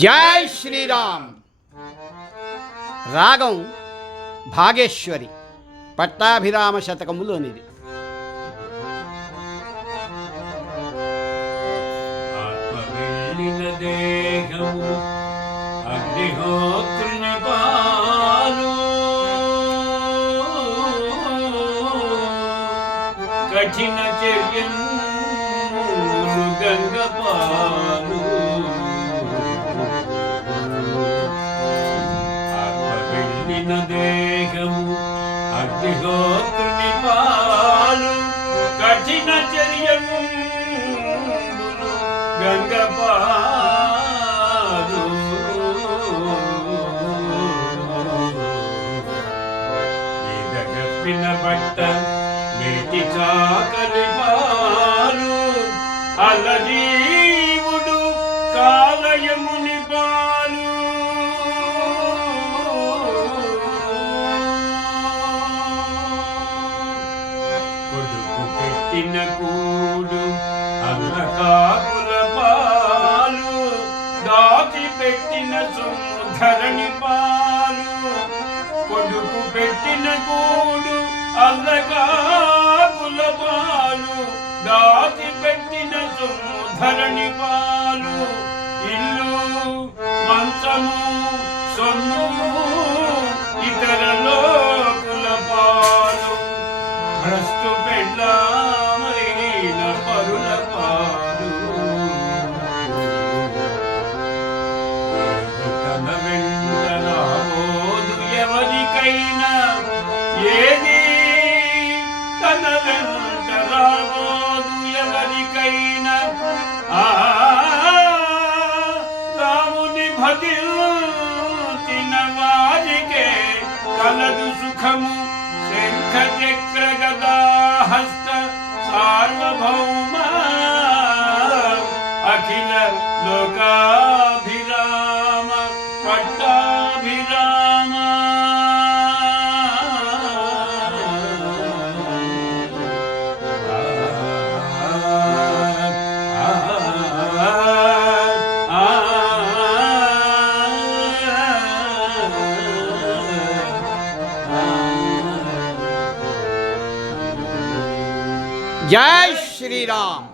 జై శ్రీరామ్. రాగం భాగేశ్వరి, పట్టాభిరామ శతకములోనిది. దేహము అగ్నిహోత్రుని పాలు కఠిన చర్యను గంగ పాలు ఆత్మ వెళ్ళిన దేహము అగ్నిహోత్రుని పాలు కఠిన చర్యను గంగపాదు ఎదగప్పిన బట్ట నేటి చాకలి పాలు అలజీవుడు కాలయముని పాలు కొడుకు పెట్టిన కూడు అన్నకాకుల పాలు దాచి పెట్టిన సొమ్ము ధరణి పాలు కొడుకు పెట్టిన కూడు అన్నకాకుల పాలు దాచి పెట్టిన సొమ్ము ధరణి పాలు ఇల్లు మంచము సొమ్ము ఇతర లోకుల పాలు భ్రష్టు పెళ్ళమైన పరుల పాలు తన వెంట రాబోదు ఎవరికైనా ఏది తన వెంట రాబోదు ఎవరికైనా రాముని భజిల్చిన వారికే కలదు సుఖము శంఖ చక్ర గదా హస్త సార్వభౌమ అఖిల లోకాభిరామ పట్టాభిరామ జై శ్రీరామ్.